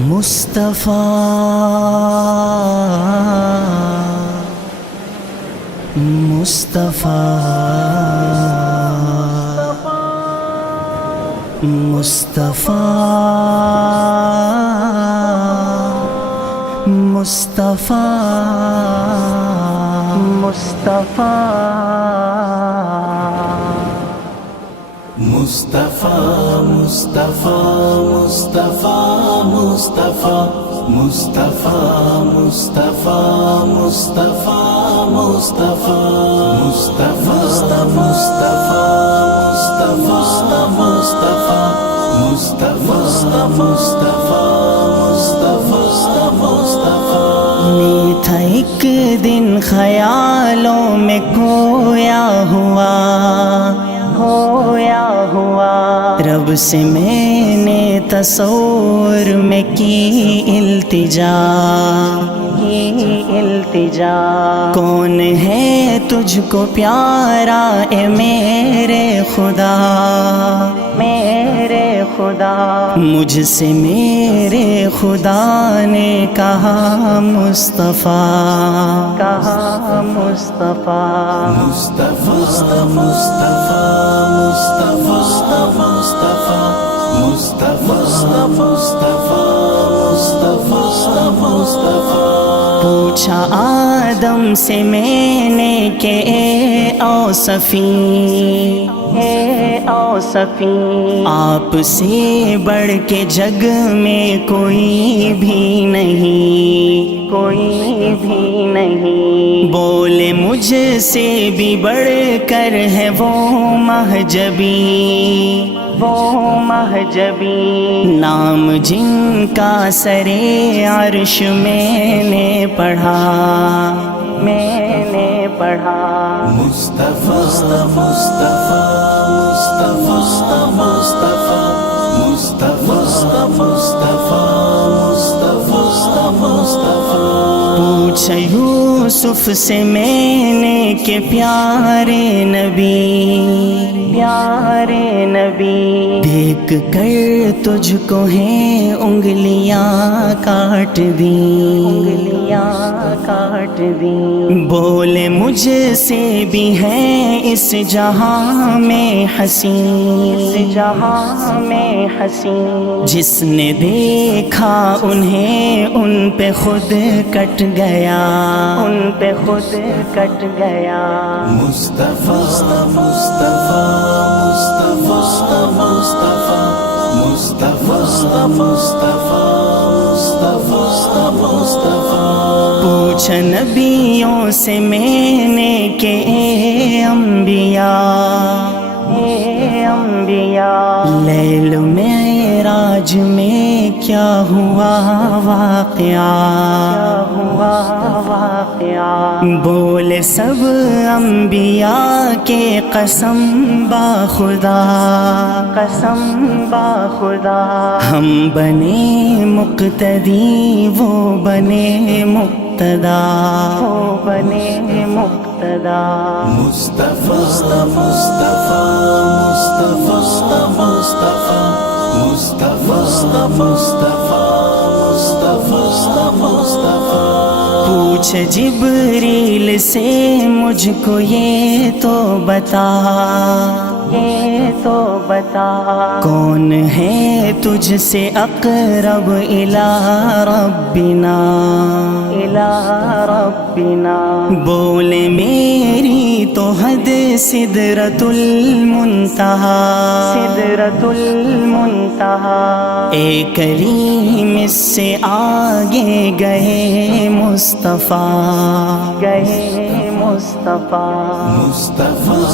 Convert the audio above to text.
مصطفیٰ مصطفیٰ مصطفیٰ مصطفیٰ مصطفیٰ مصطفیٰ مصطفیٰ مصطفیٰ مصطفیٰ مصطفیٰ مصطفیٰ مصطفیٰ مصطفیٰ مصطفیٰ میٹھا ایک دن خیالوں میں کھویا ہوا رب سے میں نے تصور میں کی التجا کون ہے تجھ کو پیارا اے میرے خدا مجھ سے میرے خدا نے کہا مصطفیٰ پوچھا آدم سے میں نے کہ اے اوصفی آپ سے بڑھ کے جگ میں کوئی بھی نہیں بولے مجھ سے بھی بڑھ کر ہے وہ مہجبی نام جن کا سرے عرش میں نے پڑھا مصطفیٰ پوچھا یوسف سے میں نے کہ پیارے نبی دیکھ کر تجھ کو ہیں انگلیاں کاٹ دیں بولے مجھ سے بھی ہیں اس جہاں میں حسین جس نے دیکھا انہیں ان پہ خود کٹ گیا مصطفیٰ پوچھا نبیوں سے میں نے کہ اے انبیاء لیل معراج میں کیا ہوا واقعہ بولے سب انبیاء کے قسم با خدا ہم بنے مقتدی وہ بنے مقتدا مصطفیٰ پوچھ جبریل سے مجھ کو یہ تو بتا کون ہے تجھ سے اقرب الی ربنا بولے میری تو حد سدرۃ المنتہا اے کریم اس سے آگے گئے مصطفیٰ مصطفیٰ